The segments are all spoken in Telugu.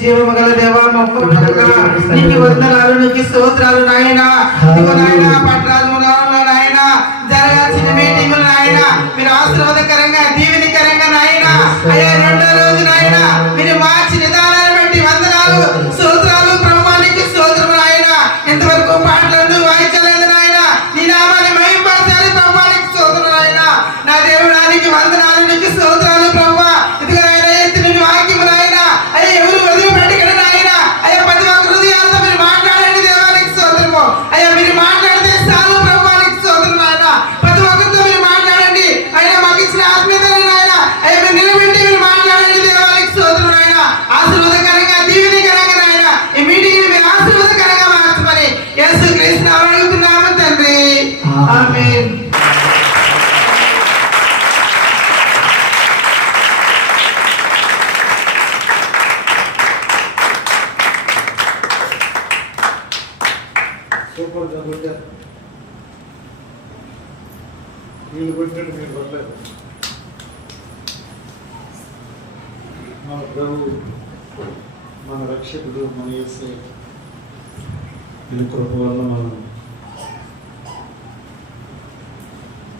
జీవము గల దేవా నీకు వందనాలు, నీకు స్తోత్రాలు నాయనా. నాయన పట్టరాజులో నాయన జరగాల్సిన మీటింగులు నాయన మీరు ఆశీర్వాదకరంగా దీవెనకరంగా నాయన అయ్యా రెండో రోజు నాయన మీరు మార్చి నిదానాన్ని బట్టి వందనాలు స్తోత్రాలు ప్రభువానికి స్తోత్రము నాయన. ఇంతవరకు పాటలు వాయించలేదు నాయన, నీ నామాన్ని మహిమపరచాలి ప్రభువానికి స్తోత్రం నాయన. నా దేవుడానికి వందనాలు, నీకు స్తోత్రాలు ప్రభువా. ఇదిగో ఆయన ఎత్తిన వాక్యము నాయన అయ్యా ఎవరు వదిలిపెట్టకండి నాయన. అయ్యా ప్రతి ఒక్క హృదయాలతో మీరు మాట్లాడండి దేవానికి స్తోత్రము. అయ్యా మీరు మాట్లాడితే చాలు ప్రభువానికి స్తోత్రం నాయన. ప్రతి ఒక్కరితో మీరు మాట్లాడండి. అయినా మాకు ఇచ్చిన ఆత్మీయతని నాయన అయ్యా మీరు నిలబెట్టి మీరు మాట్లాడండి దేవానికి స్తోత్రం నాయన. ఆశీర్వాదకరంగా దీవెనకరంగా నాయన ఈ మీటింగ్ మీరు ఆశీర్వాదకరంగా మార్చమని యేసుక్రీస్తు నామమున అడుగుతున్నాము తండ్రి, ఆమేన్. సూపర్ గా కొట్టారు. వీళ్ళు కొట్టినట్టు మీరు కొట్టారు. మన ప్రభు, మన రక్షకుడు, మన యేసయ్య వీళ్ళ కృప వల్ల మనం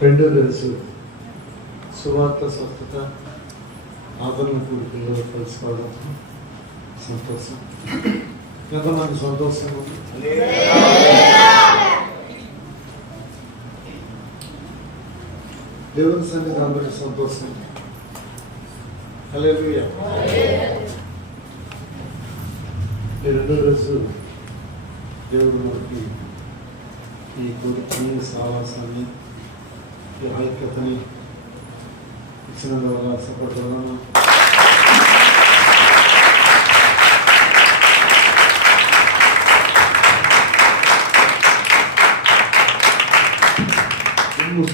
రెండో తెలుసు సువార్త స్వస్థత ఆదరణ కూడికల్లో కలుసుకోవడం సంతోషం. ఎంతమంది సంతోషం? దేవుని సన్నిధి అందరికీ సంతోషం. హల్లెలూయా. ఈ రెండో రోజు దేవుడు మనకి ఈ కోరికని, సావాసాన్ని, ఈ ఐక్యతని ఇచ్చినందువల్ల ఆశపడుతున్నాను.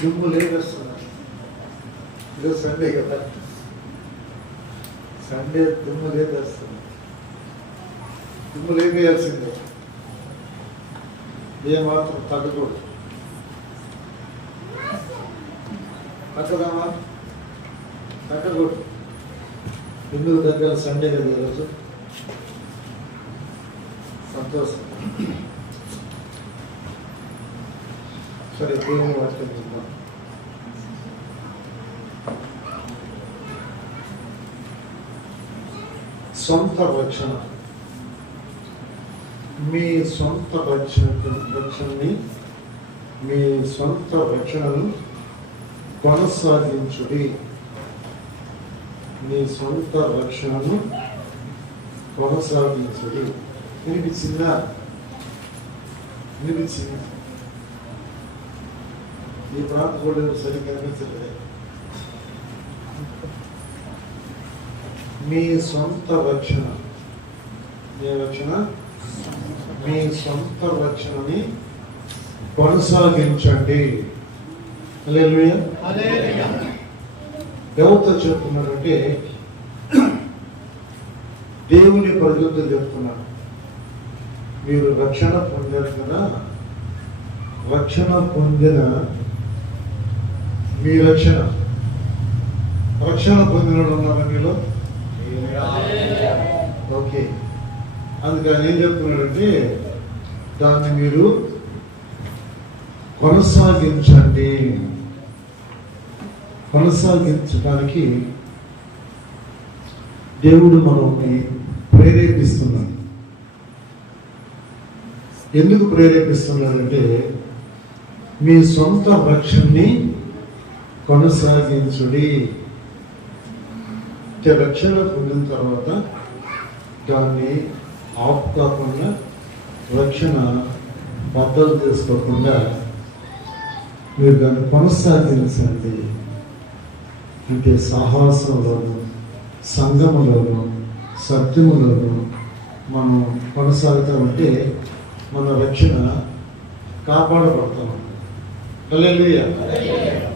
దుమ్ము లేవేస్తున్నారు. ఈరోజు సండే కదా, సండే దుమ్ము లేవేస్తున్నారు. దుమ్ము లేవేయాల్సిందే, ఏమాత్రం తగ్గకూడదు. తగ్గదామా? తగ్గకూడదు. ఎందుకు తగ్గాలి? సండే కదా ఈరోజు. సంతోషం. సరే, దేవుని వాక్యం చూద్దాం. సొంత రక్షణ. మీ సొంత రక్షణని, మీ సొంత రక్షణను కొనసాగించుడి. మీ సొంత రక్షణను కొనసాగించుడి. వినిపించిందా? వినిపించింది. ఈ ప్రాంతం కూడా సరిగ్గా కనిపించలేదు. మీ సొంత రక్షణ, ఏ రక్షణ? మీ సొంత రక్షణని కొనసాగించండి. హల్లెలూయా. ఎవరితో చెప్తున్నారంటే దేవుని ప్రజలతో చెప్తున్నారు. మీరు రక్షణ పొందారు కదా, రక్షణ పొందిన మీ రక్షణ పొందిన ఉన్నారా మీలో? ఓకే. అందుకని ఏం చెప్తున్నాడంటే దాన్ని మీరు కొనసాగించండి. కొనసాగించడానికి దేవుడు మనల్ని ప్రేరేపిస్తున్నాడు. ఎందుకు ప్రేరేపిస్తున్నాడంటే మీ సొంత రక్షణని కొనసాగించుడి. రక్షణ పొందిన తర్వాత దాన్ని ఆపుకోకుండా, రక్షణ బద్దలు చేసుకోకుండా మీరు దాన్ని కొనసాగించండి. అంటే సాహసంలోను, సంఘములోను, సత్యములోను మనం కొనసాగుతూ ఉంటే మన రక్షణ కాపాడబడతాం. హల్లెలూయా.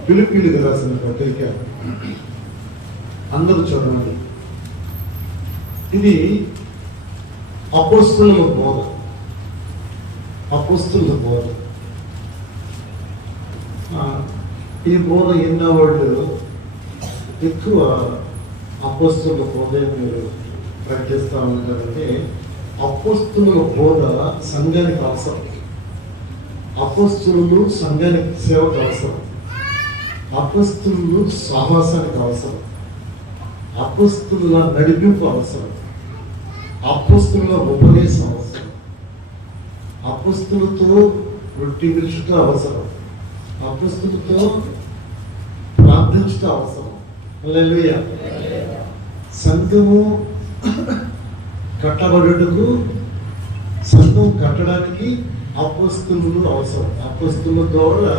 ఫిలిప్పీయులకు రాసిన పత్రిక అందరూ చూడండి. ఇది అపోస్తలుల బోధ. అపోస్తలుల బోధ. ఈ బోధ ఎన్నో వాళ్ళు ఎక్కువ అపోస్తలుల బోధ మీరు ప్రకటిస్తూ ఉంటారంటే అపోస్తుల బోధ సంఘానికి అవసరం, అపోస్తులు సంఘానికి సేవకు అవసరం, అపోస్తులు సహవాసానికి అవసరం, అపోస్తుల నడిపింపు అవసరం, అపోస్తుల ఉపదేశం అవసరం, అపోస్తులతో రొట్టి విరుచుట అవసరం, అపోస్తులతో ప్రార్థించుట అవసరం. హల్లెలూయా. సంఘము కట్టబడుటకు, సంఘం కట్టడానికి అపోస్తులు అవసరం. అపోస్తుల ద్వారా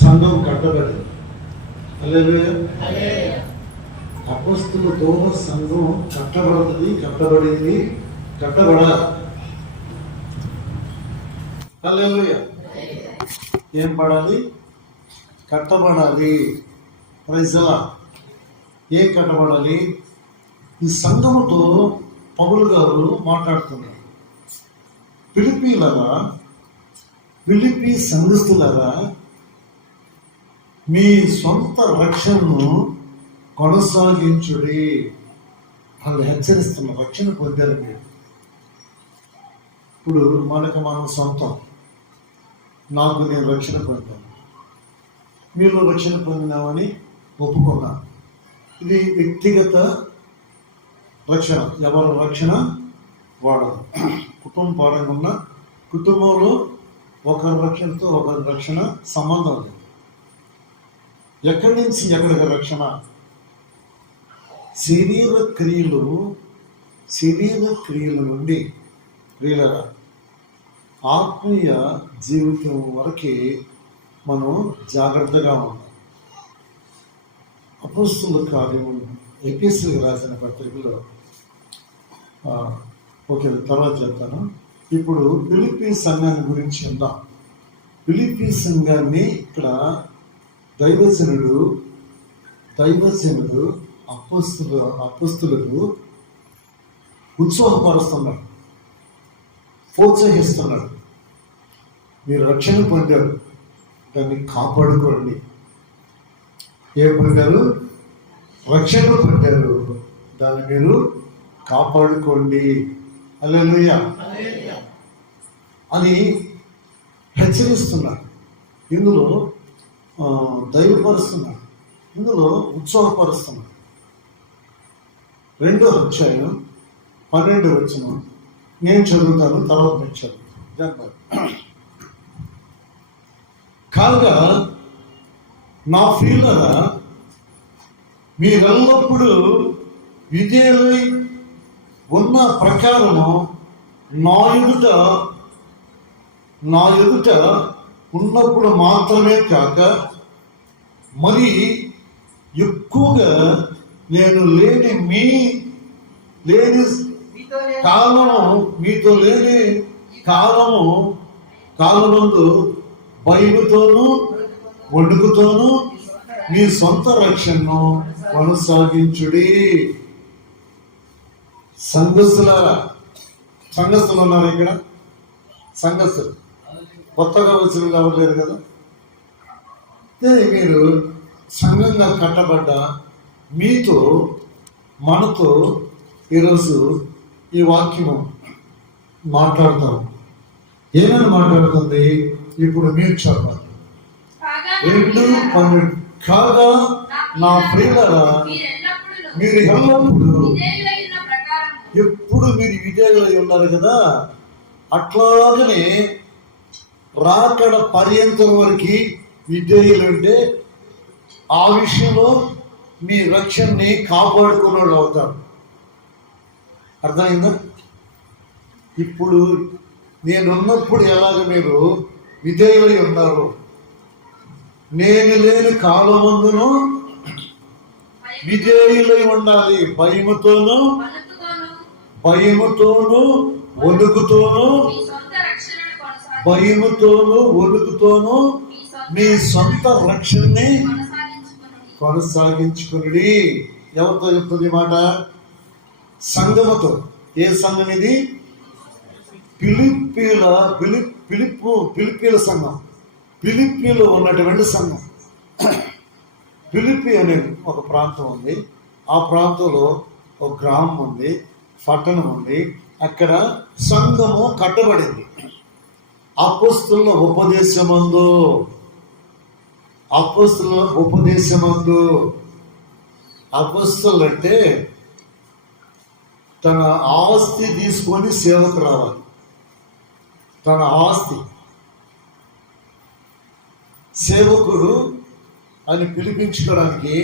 సంఘం కట్టబడి. హల్లెలూయా. అపోస్తుల ద్వారా సంఘం కట్టబడుతుంది, కట్టబడింది, కట్టబడాలి. హల్లెలూయా. ఏం పడాలి? కట్టబడాలి. Praise the lord. ఏం కట్టబడాలి? ఈ సంఘముతో పౌలు గారు మాట్లాడుతున్నారు. ఫిలిప్పీ సంఘస్థులారా, మీ సొంత రక్షణను కొనసాగించుడి. వాళ్ళు హెచ్చరిస్తున్నారు. రక్షణ పొందారు మీరు. ఇప్పుడు మనం సొంతం. నాకు నేను రక్షణ పొందాను, మీరు రక్షణ పొందినామని ఒప్పుకున్నాను. ఇది వ్యక్తిగత రక్షణ. ఎవరి రక్షణ వాడదు. కుటుంబ పరంగా ఉన్న కుటుంబంలో ఒకరి రక్షణతో ఒకరి రక్షణ సంబంధం లేదు. ఎక్కడి నుంచి ఎక్కడికి రక్షణ? శరీర క్రియల నుండి ప్రియులరా ఆత్మీయ జీవితం వరకే మనం జాగ్రత్తగా ఉన్నాం. అపోస్తుల కార్యము ఎఫెసీయులకు రాసిన పత్రికలో ఓకే, తర్వాత చెప్తాను. ఇప్పుడు ఫిలిప్పీ సంఘాన్ని గురించి ఉందాం. ఫిలిప్పీ సంఘాన్ని ఇక్కడ దైవజనుడు అపోస్తులకు ఉత్సాహపరుస్తున్నాడు, ప్రోత్సహిస్తున్నాడు. మీరు రక్షణ పొందారు, దాన్ని కాపాడుకోండి. ఏ పొందారు? రక్షణ పొందారు, దాన్ని మీరు కాపాడుకోండి. హల్లెలూయా అని హెచ్చరిస్తున్నాడు. ఇందులో ధైర్యపరుస్తున్నాడు, ఇందులో ఉత్సాహపరుస్తున్నాడు. 2వ అధ్యాయం 12వ వచనం నేను చదువుతాను, తర్వాత మీరు చదువుతాను. కాగా నా ప్రియులారా, మీరెల్లప్పుడూ విధేయులై ఉన్న ప్రకారము నా ఎదుట ఉన్నప్పుడు మాత్రమే కాక మరి ఎక్కువగా నేను మీతో లేని కాలమందు భయముతోనూ వణుకుతోనూ మీ సొంత రక్షణను కొనసాగించుడి. సంఘస్థులు ఉన్నారు ఇక్కడ. సంఘస్థులు కొత్తగా వచ్చిన ఎవరు లేరు కదా. మీరు సంఘంగా కట్టబడ్డ మనతో ఈరోజు ఈ వాక్యము మాట్లాడతాం. ఏమైనా మాట్లాడుతుంది? ఇప్పుడు మీరు చదవాలి. 2:12 కాగా నా ప్రియులారా, మీరు ఎప్పుడు మీరు విధేయులై ఉన్నారు కదా, అట్లాగనే రాకడ పర్యంతం వరకు విధేయులుంటే ఆ విషయంలో మీ రక్షణని కాపాడుకునే వాళ్ళు అవుతారు. అర్థమైందా? ఇప్పుడు నేనున్నప్పుడు ఎలాగ మీరు విధేయులై ఉన్నారు, నేను లేని కాలమందును విధేయులై ఉండాలి. భయముతోనూ వణుకుతోనూ మీ సొంత రక్షణని కొనసాగించుకుని. ఎవరితో చెప్తుంది మాట? సంఘముతో. ఏ సంఘం ఇది? ఫిలిప్పీల సంఘం. ఫిలిప్పీలో ఉన్నటువంటి సంఘం. ఫిలిప్పీ అనేది ఒక ప్రాంతం ఉంది. ఆ ప్రాంతంలో ఒక గ్రామం ఉంది. పట్టణం ఉంది. అక్కడ సంఘము కట్టబడింది. అపోస్తలుల ఉపదేశమందు అపోస్తలు అంటే తన ఆస్తి తీసుకొని సేవకు రావాలి. తన ఆస్తి సేవకుడు అని పిలిపించుకోవడానికి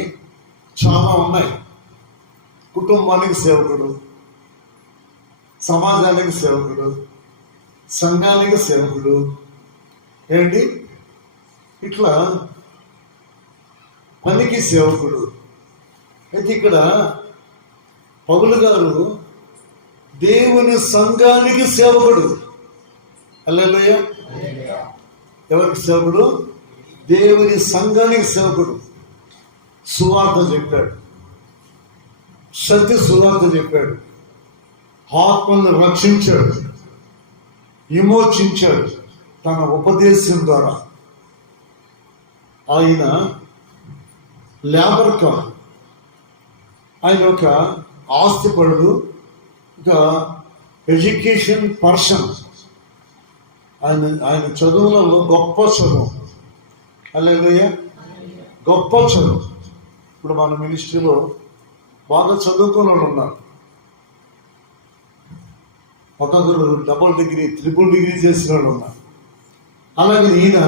చాలా ఉన్నాయి. కుటుంబానికి సేవకుడు, సమాజానికి సేవకుడు, సంఘానికి సేవకుడు, ఏంటి ఇట్లా పనికి సేవకుడు. అయితే ఇక్కడ పౌలు గారు దేవుని సంఘానికి సేవకుడు. హల్లెలూయా. ఎవరికి సేవకుడు? దేవుని సంఘానికి సేవకుడు. సువార్త చెప్పాడు, సత్య సువార్త చెప్పాడు, ఆత్మను రక్షించాడు, విమోచించాడు తన ఉపదేశం ద్వారా. ఆయన లేబర్ కాదు, ఆయన ఒక ఆస్తిపరుడు, ఒక ఎడ్యుకేషన్ పర్సన్. ఆయన చదువులలో గొప్ప చదువు. హల్లెలూయా. గొప్ప చదువు. ఇప్పుడు మన మినిస్ట్రీలో బాగా చదువుకున్న వాళ్ళు ఉన్నారు. ఒక్కొక్కరు డబుల్ డిగ్రీ, ట్రిపుల్ డిగ్రీ చేసిన వాళ్ళు ఉన్నారు. అలాగే ఈయన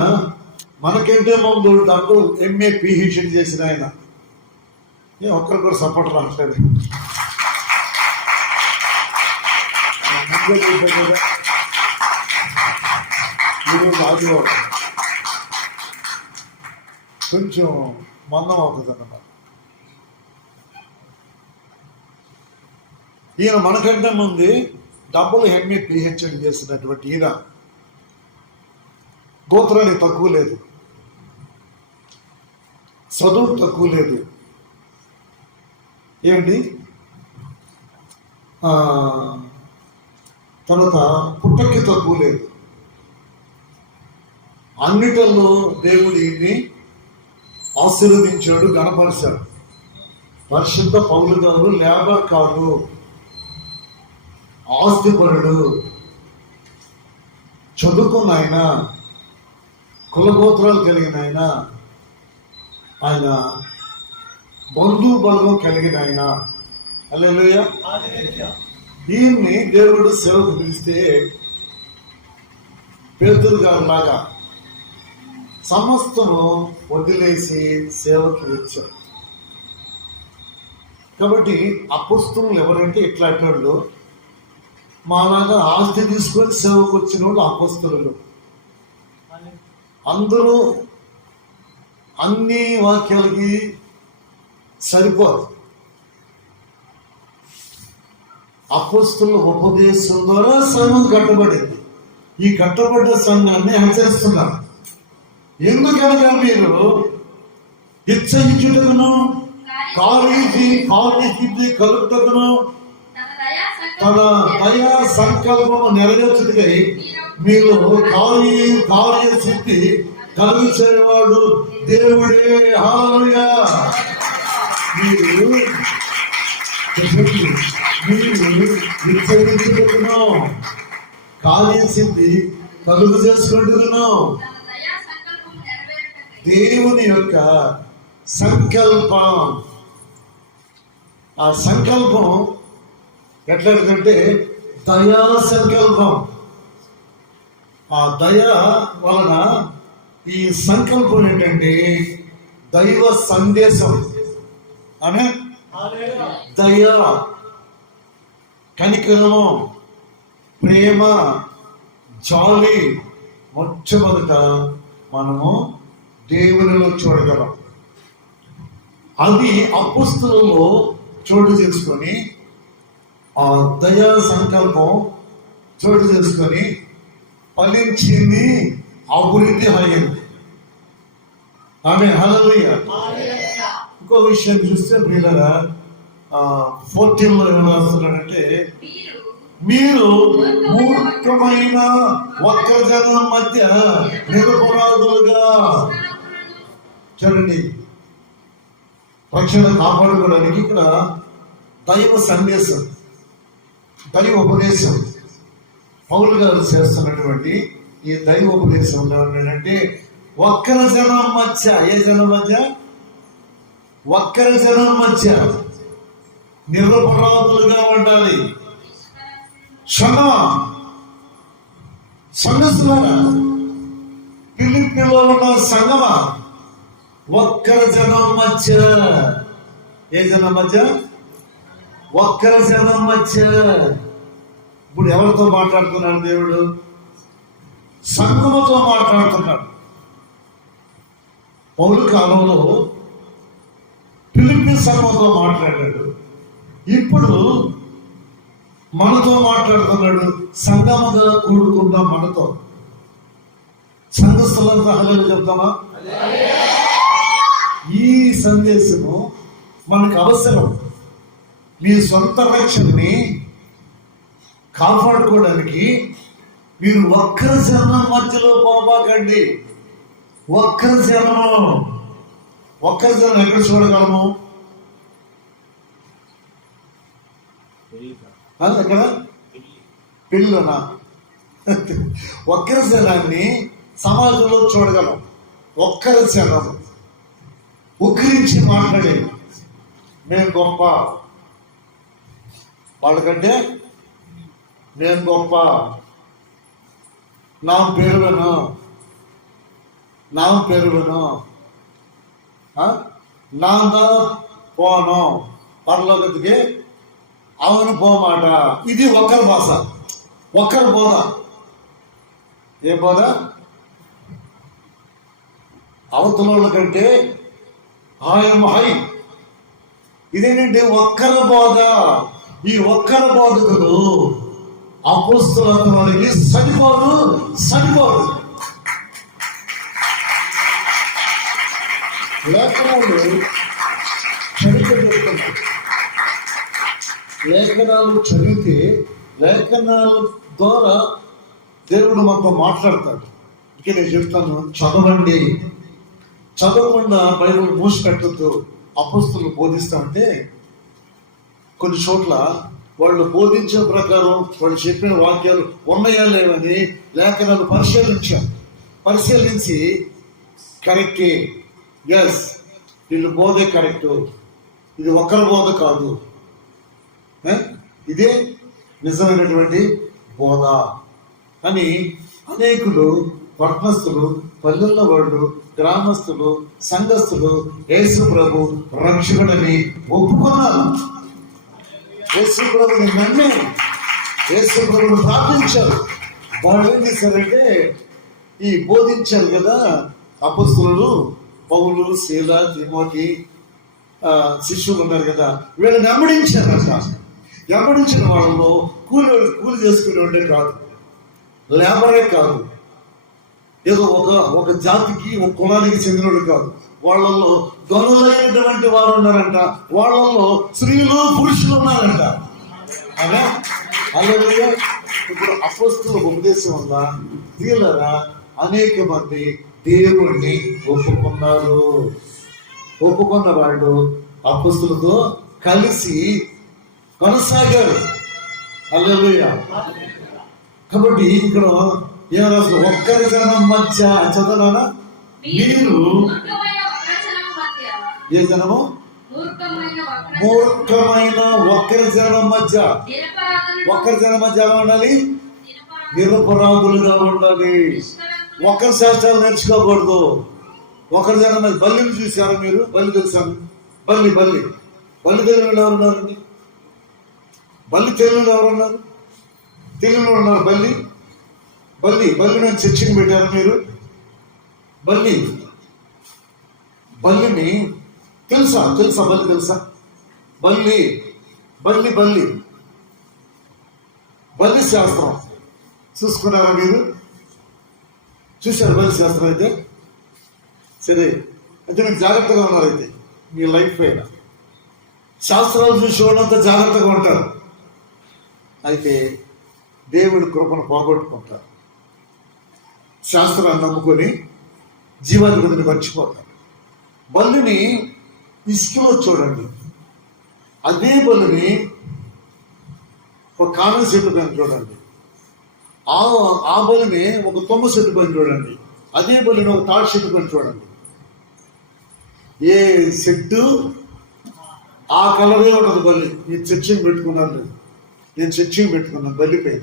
మనకంటే ముందు దాంట్లో ఎంఏ పిహెచ్డి చేసిన ఆయన. ఒక్కరు కూడా సపోర్ట్ రావట్లేదు. ఆదివారం కొంచెం మందం అవుతుంది అన్నమాట. ఈయన మనకంటే ముందు డబ్బులు ఎంఏ పిహెచ్డి చేసినటువంటి ఈయన గోత్రానికి తక్కువ లేదు, చదువు తక్కువ లేదు, ఏంటి తర్వాత పుట్టకి తక్కువ లేదు. అన్నిటిలో దేవుడు ఈయన్ని ఆశీర్వదించాడు, గణపరిచాడు. పరిశుద్ధ పౌలు గారు లేబర్ కాదు, ఆస్తిపరుడు, చదువుకున్న ఆయన, కులగోత్రాలు కలిగిన ఆయన, ఆయన బంధు బలగం కలిగిన ఆయన. హల్లెలూయా. దీన్ని దేవుడు సేవకు పిలిస్తే పేతురు గారు లాగా సమస్తము వదిలేసి సేవకు వచ్చారు. కాబట్టి అపోస్తలులు ఎవరంటే ఇట్లాంటి వాళ్ళు, మాలాగా ఆస్తి తీసుకొని సేవకు వచ్చిన వాళ్ళు అపోస్తలులు. అందరూ అన్ని వాక్యాలకి సరిపోదు. అపోస్తలుల ఉపదేశం ద్వారా సంఘం కట్టబడింది. ఈ కట్టబడ్డ సంఘాన్ని హెచ్చరిస్తున్నారు. ఎందుకనగా మీరు ఇచ్చయించుటకును కార్యసిద్ధి కలుగుటకును తన దయా సంకల్పము నెరవేర్చుటకై మీరు కార్యసిద్ధి కలుగుచేవాడు దేవుడే. హల్లెలూయా. మీరు ఇచ్చయించుటకును కార్యసిద్ధి కలుగు చేసుకుంటున్నాను. దేవుని యొక్క సంకల్పం. ఆ సంకల్పం ఎట్లాంటిదంటే దయా సంకల్పం. ఆ దయ వలన ఈ సంకల్పం ఏంటంటే దైవ సందేశం అనే దయ, కనికరము, ప్రేమ, జాలి మొట్టమొదట మనము దేవునిలో చూడగలం. అది అపోస్తలులలో చోటు చేసుకొని ఆ దయా సంకల్పం చోటు చేసుకొని ఫలించింది, అభివృద్ధి అయ్యింది. ఆమె హల్లెలూయా. ఇంకో విషయం చూస్తే ప్రియులారా 14లో ఏం రాస్తున్నాడంటే, మీరు మూర్ఖమైన వక్రజనం మధ్య నిరపరాధులుగా. చూడండి, రక్షణ కాపాడుకోవడానికి ఇక్కడ దైవ సందేశం. దైవ ఉపదేశం పౌలు గారు చేస్తున్నటువంటి ఈ దైవ ఉపదేశంలో ఏంటంటే ఒక్కర జనం మధ్య, ఏ జనం మధ్య? ఒక్కర జనం మధ్య నిరపరాధులుగా ఉండాలి. సంఘస్థులారా, ఫిలిప్పీలో ఉన్న సంఘమా, ఒక్కర జనం మధ్య, ఏ జనం మధ్య? ఒక్కర జనం మధ్య. ఇప్పుడు ఎవరితో మాట్లాడుతున్నాడు దేవుడు? సంఘముతో మాట్లాడుతున్నాడు. పౌలు కాలంలో ఫిలిప్పీ సంఘంతో మాట్లాడాడు, ఇప్పుడు మనతో మాట్లాడుతున్నాడు. సంఘముగా కూడుకున్న మనతో. సంఘస్థులంతా హల్లెలూయా చెప్తామా? ఈ సందేశము మనకు అవసరం. మీ సొంత రక్షణని కాపాడుకోవడానికి మీరు ఒక్కరి జనం మధ్యలో పోబాకండి. ఒక్కరి జనము, ఒక్కరి జనం ఎక్కడ చూడగలము? అక్కడ పెళ్ళిలోనా? ఒక్కరి జనాన్ని సమాజంలో చూడగలం. ఒక్కరి జనం ఉక్కరించి మాట్లాడేది, మేము గొప్ప, వాళ్ళకంటే నేను గొప్ప, నా పెరుగను, నా పోను పర్లోకి అవును పోమాట. ఇది ఒక్కరి భాష, ఒక్కరి బోధ. ఏ బోధ? అవతల కంటే హాయం హై. ఇదేంటంటే ఒక్కరి బోధ. ఈ ఒక్కరి బోధకులు అపోస్తలుల వారికి సరిపోరు. లేఖనాలు చదివితే లేఖనాల ద్వారా దేవుడు మనతో మాట్లాడతాడు. ఇక నేను చెప్తాను, చదవండి. చదవకుండా బైబిల్ మూసిపెట్టద్దు. అపోస్తలులు బోధిస్తా ఉంటే కొన్ని చోట్ల వాళ్ళు బోధించే ప్రకారం వాళ్ళు చెప్పిన వాక్యాలు ఉన్నాయా లేవని లేఖనాలు పరిశీలించి కరెక్టే, ఎస్ వీళ్ళు బోధే కరెక్టు, ఇది ఒక్కరి బోధ కాదు, ఇదే నిజమైనటువంటి బోధ అని అనేకులు, పట్టణస్థులు, పల్లెల్లో వాళ్ళు, గ్రామస్తులు, సంఘస్థులు యేసు ప్రభు రక్షకుడని ఒప్పుకున్నారు. యేసు ప్రభుని నమ్మి యేసు ప్రభుని ప్రార్థించారు. వాళ్ళు ఏం చేశారంటే ఈ బోధించారు కదా అపొస్తలులు పౌలు, శీల, తిమోతి శిష్యులు ఉన్నారు కదా, వీళ్ళని వెంబడించారంట. వెంబడించిన వాళ్ళలో కూలి చేసుకునే కాదు, లేబరే కాదు, ఏదో ఒక జాతికి ఒక కులానికి చెందినోడు కాదు. వాళ్ళల్లో గనులైనటువంటి వారు ఉన్నారంట. వాళ్ళల్లో స్త్రీలు పురుషులు ఉన్నారంట. అలాగే ఇప్పుడు అపోస్తలుల ఉపదేశం వల్ల వీళ్ళరా అనేక మంది దేవుణ్ణి ఒప్పుకున్నారు. ఒప్పుకున్న వాళ్ళు అపోస్తలులతో కలిసి కొనసాగారు. హల్లెలూయా. కాబట్టి ఇక్కడ ఏం రాసు? ఒక్కరి జనం మధ్య చదవనా? మీరు ఏ జనము? మూర్ఖమైన ఒక్కరి జనం మధ్య. ఒక్కరి జనం మధ్య ఎలా ఉండాలి? నిరపరాధులుగా ఉండాలి. ఒకరి శాస్త్రాలు నేర్చుకోకూడదు. ఒకరి జనం మధ్య. బల్లిని చూసారా మీరు? బల్లి తెలుసాను? బల్లి తెలుగులో ఎవరున్నారండి? బల్లి తెలుగులో ఎవరున్నారు? తెలుగులో ఉన్నారు బల్లి నేను చర్చని పెట్టారు మీరు. బల్లిని తెలుసా? బల్లి తెలుసా? బల్లి శాస్త్రం చూసుకున్నారా మీరు? చూశారు బల్లి శాస్త్రం? అయితే సరే, అయితే మీరు జాగ్రత్తగా ఉన్నారు. అయితే మీ లైఫ్ పైన శాస్త్రాలు చూసేవాళ్ళంతా జాగ్రత్తగా ఉంటారు. అయితే దేవుడి కృపను పోగొట్టుకుంటారు. శాస్త్రాన్ని నమ్ముకొని జీవాధిపతిని మర్చిపోతారు. బల్లిని ఇసుకలో చూడండి, అదే బల్లిని ఒక కాలం చెట్టు పైన చూడండి, ఆ బలిని ఒక తుమ్మ చెట్టు పైన చూడండి, అదే బలిని ఒక తాటి చెట్టు పైన చూడండి. ఏ చెట్టు ఆ కలరే ఉండదు బలి. నేను చర్చింగ్ పెట్టుకున్నాను, బలి పైన.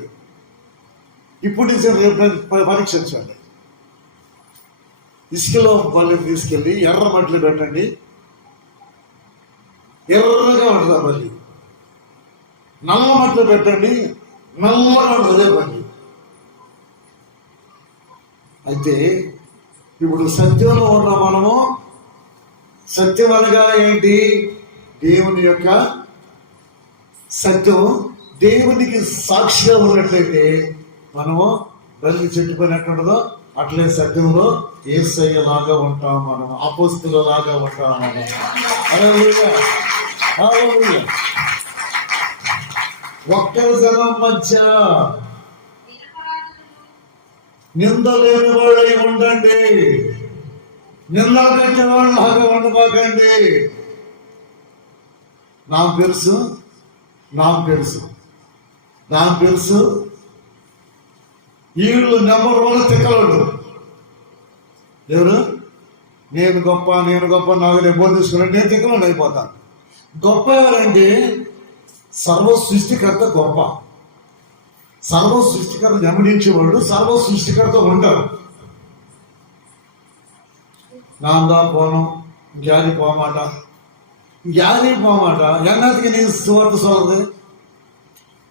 ఇప్పుడు నుంచి రేపు పరీక్షించండి. ఇసుకలో బలిని తీసుకెళ్ళి ఎర్ర మట్టిలో పెట్టండి, ఎర్రగా ఉంటుంది ఆ బలి. నల్ల మట్టిలో పెట్టండి, నల్లగా ఉంటుంది అదే బలి. అయితే ఇప్పుడు సత్యంలో ఉన్న మనము, సత్యం అనగా ఏంటి? దేవుని యొక్క సత్యం దేవునికి సాక్షిగా ఉన్నట్లయితే మనము బలి చెట్టు పైన ఎట్లుంటుందో అట్లే సత్యంలో యేసయ్యలాగా ఉంటాం, మనం అపోస్తులలాగా ఉంటాం. మనం హల్లెలూయా, హల్లెలూయా. ఒక్కరి జనం మధ్య నిందలేని వాళ్ళై ఉండండి, నిందలు పెట్టే వాళ్ళలాగా ఉండబాకండి. నాకు తెలుసు వీళ్ళు నెంబర్ 1 తిక్కలోడు. ఎవరు? నేను గొప్ప నాకు నేను బోధిస్తున్నాను, నేను తిక్కలోడు అయిపోతాను. గొప్ప ఎవరంటే సర్వ సృష్టికర్త గొప్ప. సర్వ సృష్టికర్త గమనించేవాళ్ళు సర్వ సృష్టికర్త ఉంటారు. నాందా పోనం గ్యారి పోమాట ఎన్నటికి నీకు సువార్త సొలదు,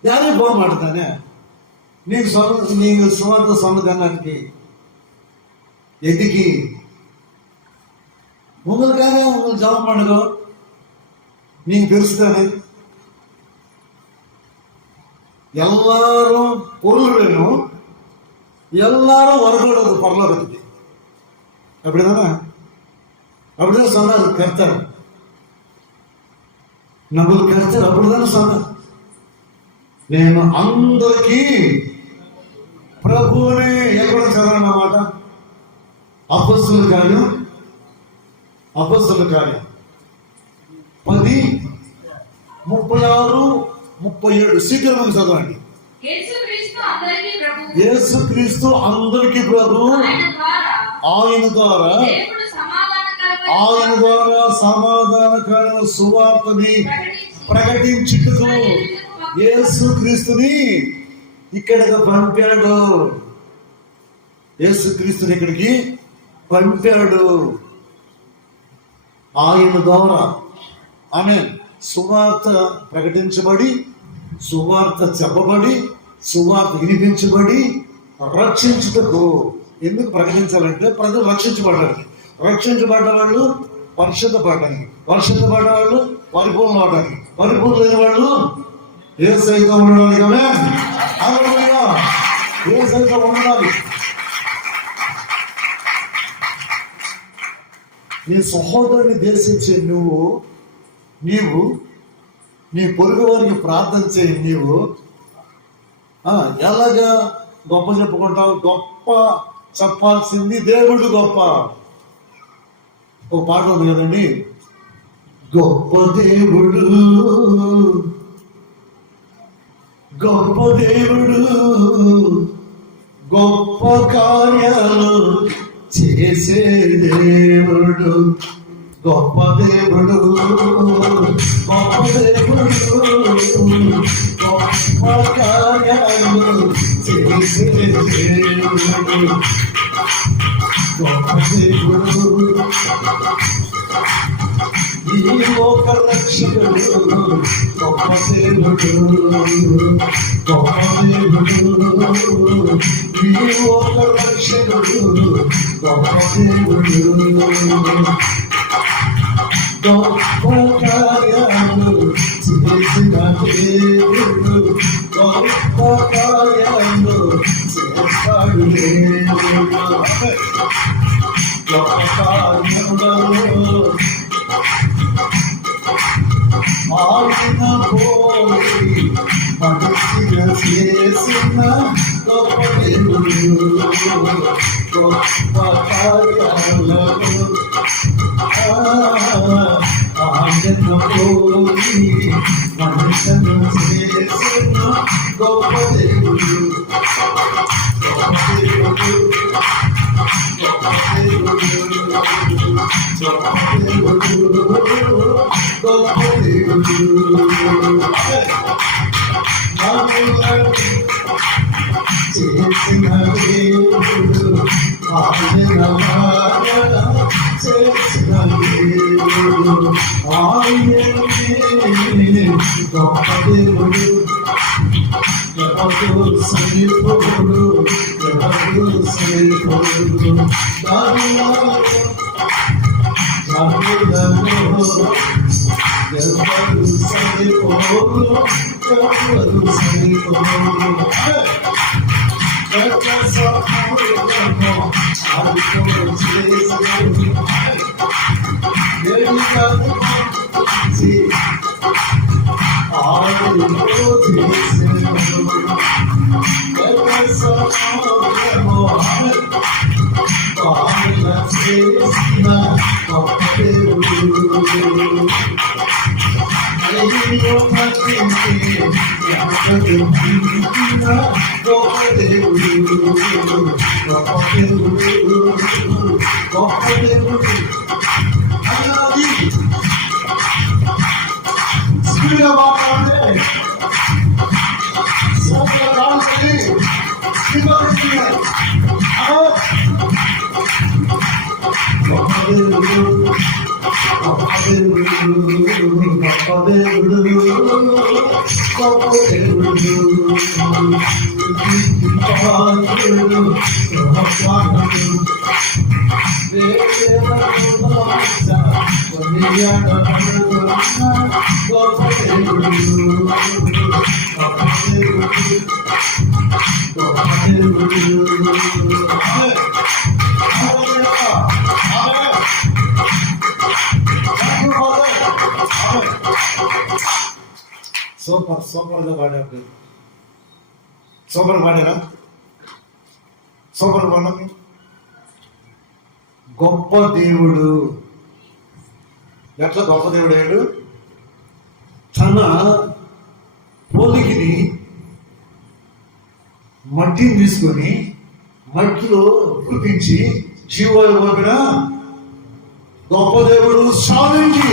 గ్యారి పోమాట தானே నీకు సువార్త సొలదు అన్నటికి ఎదిగి உங்களுக்காக உங்களுக்கு ஜெபம் பண்ணுங்க, நீங்க பெருசுதானே. எல்லாரும் பொருள் வேணும், எல்லாரும் வரக்கூடாது பரலோகத்துக்கு. அப்படிதானே? அப்படிதான் சொன்னார் கர்த்தர். நம்மளுக்கு கர்த்தர் அப்படிதானே சொன்னார். నేను అందరికీ ప్రభువుని ఎక్కడ చదవనమాట. అపొస్తలుల కార్యం 10:36-37 శీఘ్రంగా చదవండి. యేసుక్రీస్తు అందరికీ ప్రభు, ఆయన ద్వారా సమాధానకరమైన సువార్తని ప్రకటించుటకు యేసుక్రీస్తుని ఇక్కడికి పంపాడు. యేసుక్రీస్తుని ఇక్కడికి పంపాడు. ఆయన ద్వారా ఆమె సువార్త ప్రకటించబడి, సువార్త చెప్పబడి, సువార్త వినిపించబడి రక్షించుటకు. ఎందుకు ప్రకటించాలంటే ప్రజలు రక్షించబడడానికి. రక్షించబడ్డ వాళ్ళు పరిశుద్ధపడడానికి, పరిశుద్ధపడ్డ వాళ్ళు పరిపూర్ణ అవడానికి, పరిపూర్ణ లేని వాళ్ళు యేసయ్యతో ఉండడానికి. యేసయ్యతో ఉండాలి. నీ సహోదరుని దేశించే నువ్వు నీ పొరుగు వారికి ప్రార్థన చేయి. నీవు ఎలాగా గొప్ప చెప్పుకుంటావు? గొప్ప చెప్పాల్సింది దేవుడు గొప్ప. ఒక పాట ఉంది కదండి, గొప్ప దేవుడు గొప్ప కార్యాలు చేసే దేవుడు, గొప్ప దేవుడు గొప్ప కార్యాలు చేసే దేవుడు, గొప్ప దేవుడు. ఈ లోక రక్షకుడు గొప్ప దేవుడు, గొప్ప దేవుడు. ఈ లోక రక్షకుడు గొప్ప దేవుడు, గొప్ప కార్యాలు చేసిన దేవుడు, గొప్ప కార్యాలు చేస్తాడు దేవుడు. గొప్ప కార్యములు ఆయన పోయి మనసుగా చేసిన గొప్ప దేవుడు, గొప్ప కార్యాలను ఆయన పోయి మనుషులు చేసిన గొప్ప దేవుడు, గొప్ప దేవుడు, గొప్ప దేవుడు, గొప్ప దేవుడు, గొప్ప దేవుడు. చేసిన దేవుడు ఆయన చేసిన దేవుడు ఆయనే గొప్ప దేవుడు. ఎవరు సరిపోడు, ఎవరు సరిపోడు, ఎవరు సరిపోడు, ఎవరు సరిపోడు. సూపర్ సూపర్గా పాడారు. సూపర్ పాడారా? సూపర్ పాడండి. గొప్ప దేవుడు. ఎట్లా గొప్ప దేవుడు అయ్యాడు? తన పోలికని మట్టిని తీసుకొని మట్టిలో గుర్తించి జీవోపడ గొప్ప దేవుడు సాధించి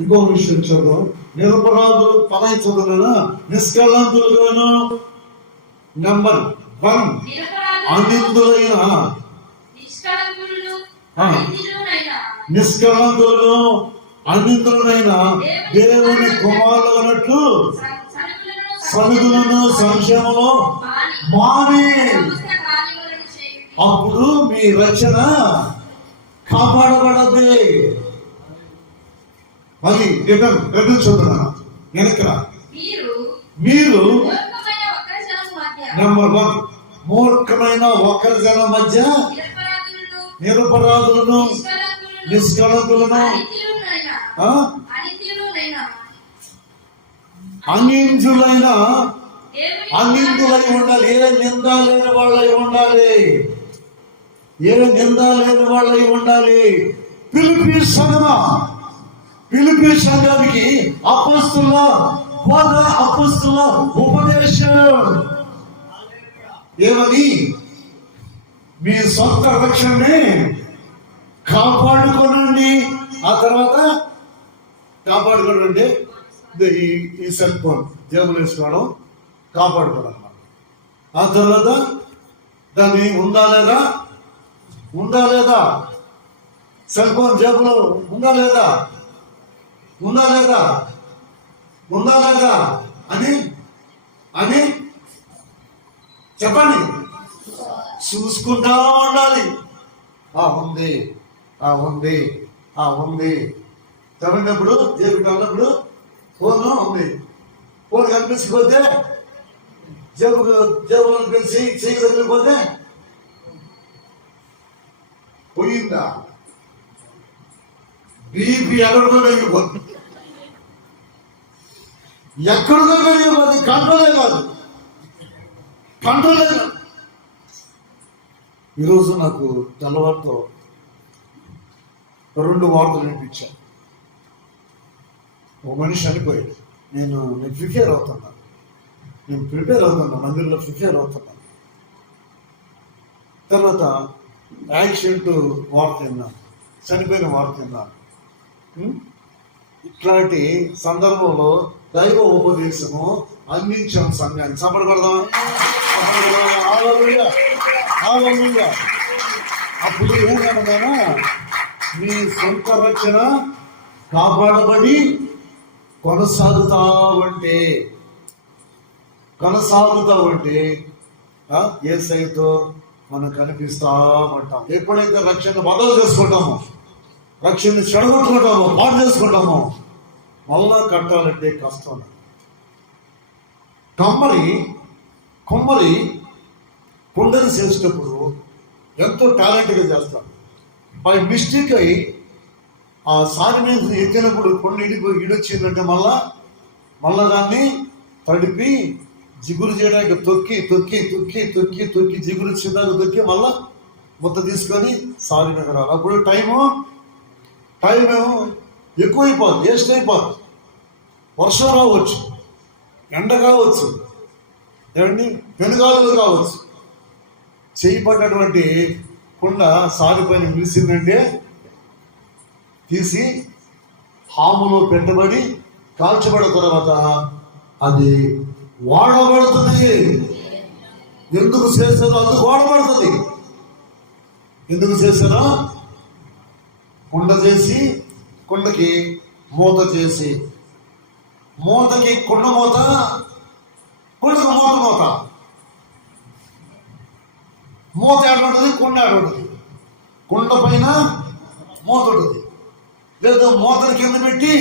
ఇంకో విషయం చదువు. నిరపరాధులు 15 చదువునా నిష్కళంకులను నంబర్ 1 నిష్కళంకులను అనిందులైన దేవుని కుమారులు అన్నట్లు సనుగులను సంశయములో మాని అప్పుడు మీ రక్షణ కాపాడబడద్ది. అది రిటర్న్ చూద్దాం. వెనకరా మీరు నెంబర్ 1 మూర్ఖమైన ఒకరి జనం మధ్య నిరపరాధులను నిష్కళంకులను అనిందులైన అనిందులై ఉండాలి. ఏ నింద లేని వాళ్ళై ఉండాలి. ఏ నింద లేని వాళ్ళై ఉండాలి. పిలిపి సంఘానికి అపొస్తలుల బోధ, అపొస్తలుల ఉపదేశం ఏమని? మీ సొంత రక్షణని కాపాడుకోనండి. ఆ తర్వాత కాపాడుకోనండి ఈ సెల్ ఫోన్ జేబులు వేసుకోవడం కాపాడుకోవాలన్నమాట. ఆ తర్వాత దాన్ని ఉందా లేదా సెల్ ఫోన్ జేబులో ఉందా లేదా అని చెప్పండి. చూసుకుంటా ఉండాలి. ఉంది చెప్పినప్పుడు జేబుకి వెళ్ళినప్పుడు ఫోన్ ఉంది. ఫోన్ కనిపించకపోతే జేబులో కలిసి చెయ్యి తగిలిపోతే పోయిందా? బీపీ ఎక్కడికో పెరిగిపోతుంది. కంట్రోలే కాదు. కంట్రోల్ లేదు. ఈరోజు నాకు తెల్లవారితో 2 వార్తలు వినిపించాను. ఒక మనిషి చనిపోయాడు. నేను ప్రిపేర్ అవుతున్నాను, మందిరంలో ప్రిపేర్ అవుతున్నాను. తర్వాత యాక్సిడెంట్ వార్త విన్నాను, చనిపోయిన వార్త విన్నాను. ఇట్లాంటి సందర్భంలో దైవ ఉపదేశము అందించాం సంఘాన్ని. సపడకూడదాం. అప్పుడు ఏమన్నా, మీ సొంత రక్షణ కాపాడబడి కొనసాగుతావంటే యేసయ్యతో మనం కనిపిస్తామంటాం. ఎప్పుడైతే రక్షణ బదలు చేసుకుంటామో, రక్షణని చెడగొట్టుకుంటామో, పాటు చేసుకుంటామో, మళ్ళా కట్టాలంటే కష్టం. కొమ్మరి కుండని చేసేటప్పుడు ఎంతో టాలెంట్గా చేస్తాడు. బై మిస్టేక్ అయి ఆ సారి మీద ఎక్కినప్పుడు కొండ ఇడొచ్చిందంటే మళ్ళా దాన్ని తడిపి జిగురు చేయడానికి తొక్కి జిగురు చిన్నగా తొక్కి మళ్ళా ముద్ద తీసుకొని సారి మీద రాలి. అప్పుడు టైము ఎక్కువైపోద్ది, వేస్ట్ అయిపోద్ది. వర్షం రావచ్చు, ఎండ కావచ్చు, ఏమండి పెనుగాలులు కావచ్చు. చేయబడినటువంటి కుండ సారిపైన నిలిచిందంటే తీసి హాములో పెట్టబడి కాల్చబడిన తర్వాత అది వాడబడుతుంది. ఎందుకు చేశారో అందుకు వాడబడుతుంది. ఎందుకు చేశారో కుండ చేసి, కుండకి మూత చేసి, మూతకి కుండ మూత, కుండకు మూత ఏడుంటుంది, కుండ ఏడుంటుంది. కుండ పైన మూత ఉంటుంది. లేదు మూతని కింద పెట్టి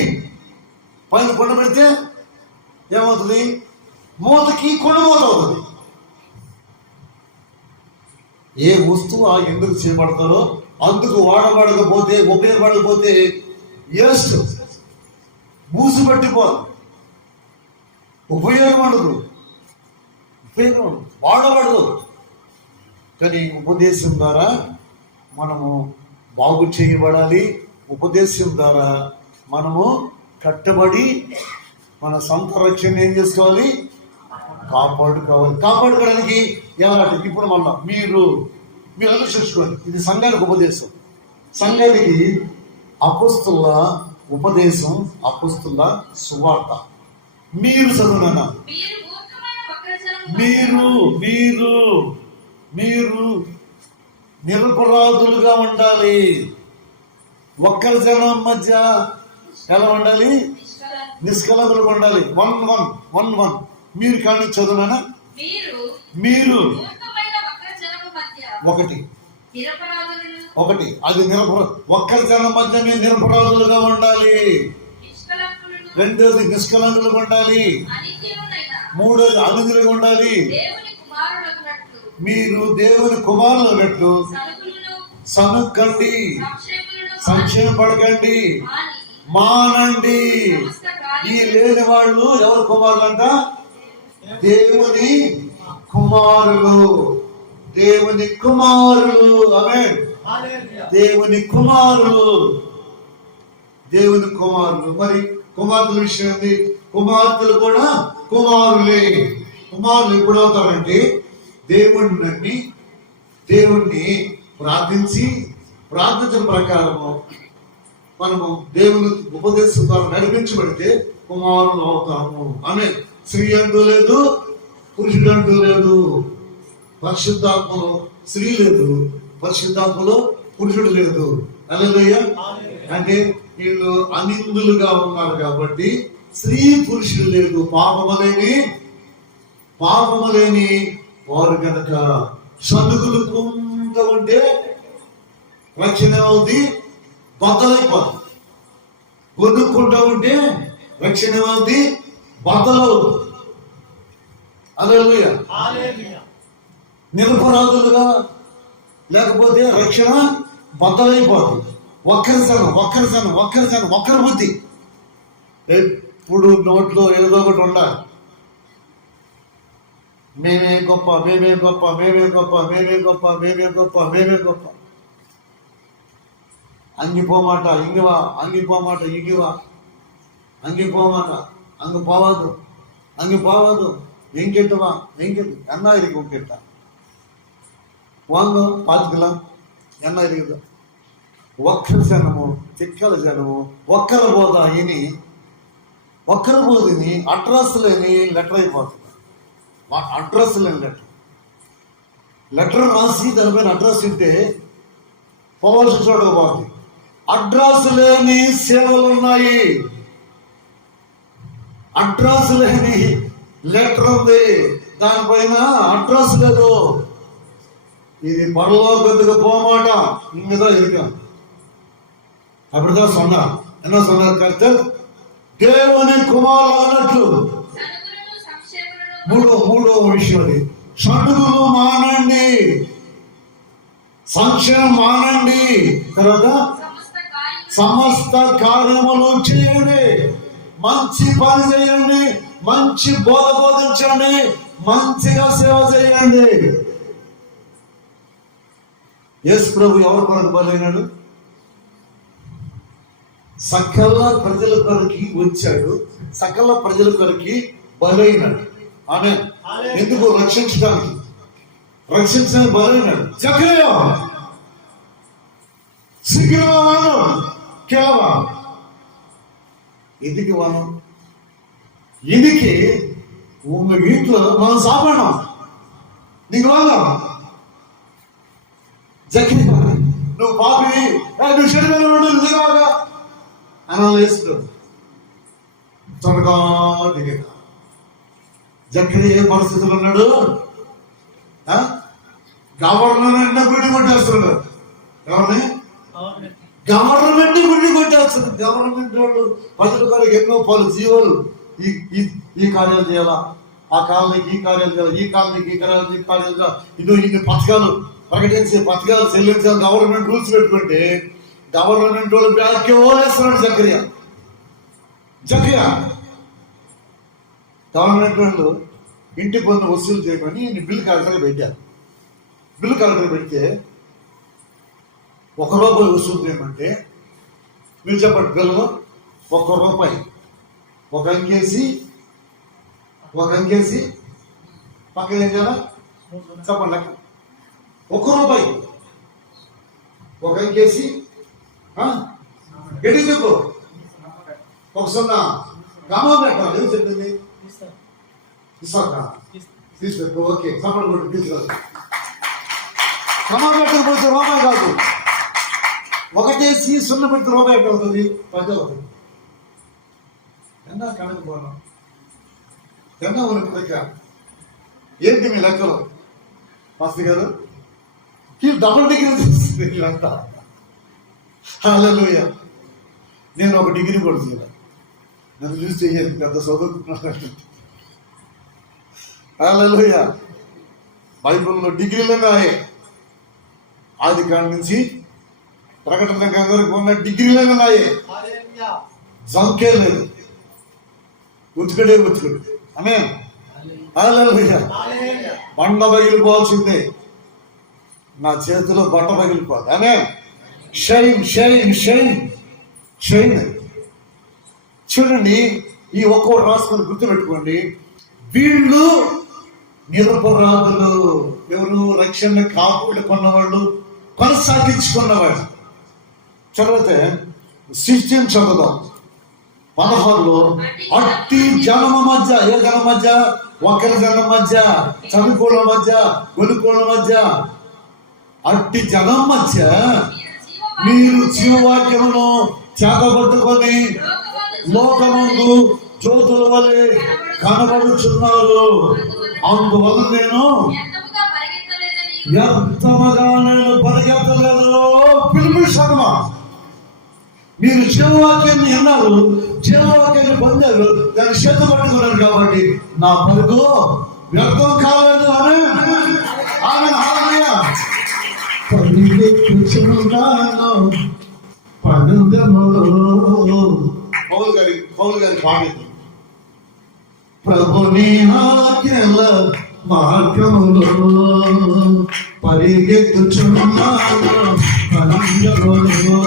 పైన కుండ పెడితే ఏమవుతుంది? మూతకి కుండ మూత అవుతుంది. ఏ వస్తువు ఎందుకు చేయబడతారో అందుకు వాడబడకపోతే, ఉపయోగపడకపోతే వేస్ట్, బూసు పట్టిపోదు, ఉపయోగపడదు, వాడబడదు. కానీ ఉపదేశం ద్వారా మనము బాగు చేయబడాలి. ఉపదేశం ద్వారా మనము కట్టబడి మన సొంత రక్షణ ఏం చేసుకోవాలి? కాపాడుకోవడానికి ఎలాంటి? ఇప్పుడు మళ్ళా మీరు అనుసరించుకోండి. ఇది సంఘానికి ఉపదేశం. సంఘానికి అపొస్తలుల ఉపదేశం, అపొస్తలుల సువార్త. మీరు చదువునా? మీరు నిరపరాధులుగా ఉండాలి. ఒక్కరి జనం మధ్య ఎలా ఉండాలి? నిష్కలంకులుగా ఉండాలి. 1:1 మీరు కానీ చదువునా? ఒకటి అది ఒక్కరి జనం మధ్య మీరు నిరపరాధులుగా ఉండాలి. రెండోది నిష్కలంకులుగా ఉండాలి. మూడోది అనుగులుగా ఉండాలి. మీరు దేవుని కుమారులన్నట్టు సనుక్కండి, సంక్షేమపడకండి, మానండి. ఈ లేని వాళ్ళు ఎవరు కుమారులంట? దేవుని కుమారులు. ఆమేన్. దేవుని కుమారులు. మరి కుమార్తెల విషయం ఏంది? కుమార్తెలు కూడా కుమారులే. కుమారులు ఎప్పుడు అవుతారంటే దేవుణ్ణి నమ్మి, దేవుణ్ణి ప్రార్థించిన ప్రకారము మనము దేవుని ఉపదేశం ద్వారా నడిపించబడితే కుమారులు అవుతాము. ఆమె స్త్రీ అంటూ లేదు, పురుషుడు అంటూ లేదు. పరిశుద్ధాత్మలో స్త్రీ లేదు, పరిశుద్ధాత్మలో పురుషుడు లేదు. హల్లెలూయా. అంటే వీళ్ళు అనిందులుగా ఉన్నారు కాబట్టి స్త్రీ పురుషుడు లేదు. పాపము లేని వారు కనుక సనుగులుకుంటూ ఉంటే రక్షణ అవుద్ది, బద్దలైపోద్ది. కొనుక్కుంటూ ఉంటే రక్షణ అవుద్ది, బద్దలవుద్ది. హల్లెలూయా. నిరపరాధులుగా లేకపోతే రక్షణ బద్దలైపోతుంది. ఒక్కరి బుద్ధి. ఎప్పుడు నోట్లో ఏదో ఒకటి ఉండాలి. మేమే గొప్ప, మేమే గొప్ప, మేమే గొప్ప, మేమే గొప్ప, మేమే గొప్ప, మేమే గొప్ప. అంగిపోమాట ఇంగివా, అంగిపోమాట ఇంగివా, అంగిపోమాట அங்கு போவாது, அங்கு போவாது, எங்கிட்டுவா எங்கிட்டு என்ன இருக்கு உங்ககிட்ட, வாங்க பார்த்துக்கலாம் என்ன இருக்குது. ఒక్కరి జనము తిక్కల జనము ఒక్కరు పోదా ఇని ఒక్కరు పోదిని అడ్రస్ లేని లెటర్ అయిపోతుంది. అడ్రస్ లేని లెటర్ రాసి దానిపైన అడ్రస్ ఉంటే పోవాల్సిన చోట పోతుంది. అడ్రస్ లేని సేవలు ఉన్నాయి, అడ్రస్ లేని లెటర్ ఉంది, దానిపైన అడ్రస్ లేదు. ఇది పరలోకத்துக்கு போக மாட்டான், இங்கதான் இருக்கான். அப்படிதான் சொன்னார். என்ன சொன்னார் கர்த்தர்? దేవుని కుమారులు అన్నట్లు మూడో విషయం అది. షడ్డుగులు మానండి, సంక్షేమం మానండి, తర్వాత సమస్త కార్యములు చేయండి, మంచి పని చేయండి, మంచి బోధ బోధించండి, మంచిగా సేవ చేయండి. యేసు ప్రభు ఎవరి కొరకు బలైనాడు? సకల ప్రజల కొరకి వచ్చాడు, సకల ప్రజల కొరకి బలైనాడు. ఆమె ఎందుకు? రక్షించడానికి బలైనాడు. జకరియా శీఘ్రమా కేవలం இதுக்கு வேணும், இதுக்கு உங்க வீட்டுல நான் சாப்பிடணும், நீங்க வாங்க. జకరియా నువ్వు పాపి, నువ్వు శరీరంలో నిజంగా అనాలిస్తూ త్వరగా దిగట. జకరియా ఏ పరిస్థితులు ఉన్నాడు? గవర్నమెంట్ గుడి కొట్టేస్తున్నాడు. ఎవరిని? గవర్నమెంట్ గుడి కొట్టేస్తున్నాడు. గవర్నమెంట్ వాళ్ళు ప్రజల కొరకు ఎన్నో పలు జీవోలు, ఈ కార్యాలు చేయాలా, ఆ కాలనీకి ఈ కార్యాలు చేయాలి, ఈ కాలనీకి ఈ కార్యాలు చేయాలి, ఇన్ని పథకాలు ప్రకటించే, పథకాలు చెల్లించాలి. గవర్నమెంట్ రూల్స్ పెట్టుకుంటే గవర్నమెంట్ వాళ్ళు బ్యాగ్కి ఓలేస్తున్నాడు జకరియా. గవర్నమెంట్ వాళ్ళు ఇంటి పన్ను వసూలు చేయమని బిల్లు కలెక్టర్ పెట్టారు. బిల్లు కలెక్టర్ పెడితే ₹1 వసూలు చేయమంటే మీరు చెప్పండి, బిల్లు ₹1 ఒక అంకేసి పక్కన ఏం చేయాలా చెప్పండి. ₹1 ఒక అంకేసి ఎటు చెప్పు, ఒక 0 గమా పెట్టాలి. ఏం చెప్పింది? ఇస్తాక తీసుకెళ్ళి ఓకే సపోర్ట్ కొట్టి తీసుకెళ్ళి. గమా పెట్టకపోతే రూపాయి కాదు, ఒకటేసి 0 పెడితే రూపాయి ఎట్లా అవుతుంది? 10 అవుతుంది. ఎన్నా కనకు పోవడం, ఎన్నా ఉనికి ఏంటి మీ లెక్కలు? మస్తు గారు డబుల్ డిగ్రీ అంతా. హల్లెలూయా. నేను ఒక డిగ్రీ కొడుతున్నా, నన్ను చూస్తే పెద్ద చదువుకున్నాను. హల్లెలూయా. బైబిల్లో డిగ్రీలనే ఆయే, ఆది కాడి నుంచి ప్రకటన వరకు ఉన్న డిగ్రీలనే ఆయే. జంకే లేదు, ఉతుకుడే ఉతుకుడు. ఆమేన్. హల్లెలూయా. బండ పగిలిపోవాల్సిందే, నా చేతిలో బట్ట పగిలిపోదు. Amen. Shine shine shine shine. చూడండి, ఈ ఒక్కోటి రాసుకొని గుర్తుపెట్టుకోండి. వీళ్ళు నిరపరాధులు. ఎవరు? రక్షణ కాపాడుకున్నవాళ్ళు, కొనసాగించుకున్నవాళ్ళు. చదివితే 16 చదువుదాం. 16లో అట్టి జనమ మధ్య, ఏ జనం మధ్య? ఒకరి జనం మధ్య, చదువుకోళ్ళ మధ్య, కొనుక్కోళ్ళ మధ్య, అట్టి జనం మధ్య మీరు జీవవాక్యమును చేతబట్టుకొని లోకమందు జ్యోతుల వలె కనబడుచున్నారు. అందువల్ల నేను వ్యర్థముగా పరిగెత్తలేదు. పిలుపు శర్మ, మీరు జీవవాక్యాన్ని విన్నారు, జీవవాక్యాన్ని పొందారు, దాన్ని చేత పట్టుకున్నారు కాబట్టి నా పరుగు వ్యర్థం కాలేదు. ఆమె పౌలు గారి పాట. ప్రభుని ఆజ్ఞల మార్గములో పరిగెత్తుచున్నాను మార్గములో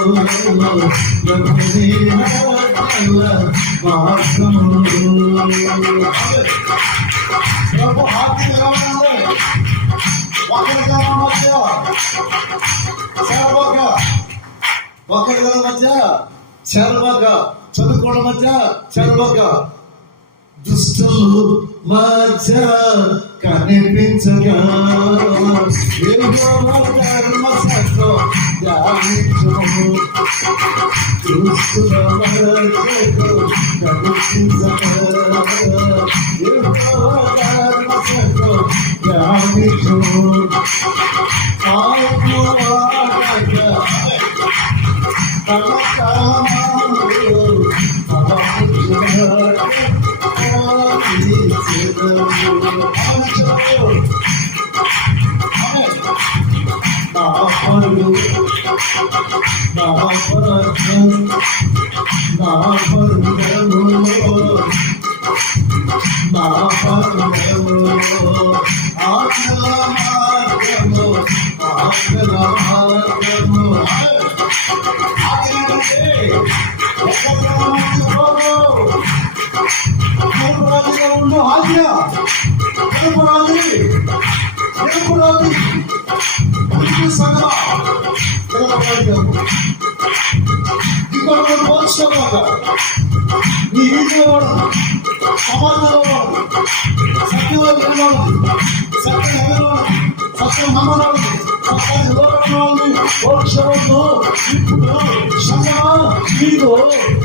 ప్రభు ఆజ్ఞ ఎలా ఉంది? ఒకరిగా మధ్య చెరవగా చదువుకోవడం మధ్య చెరవగా దుష్టులు మధ్య కనిపించగా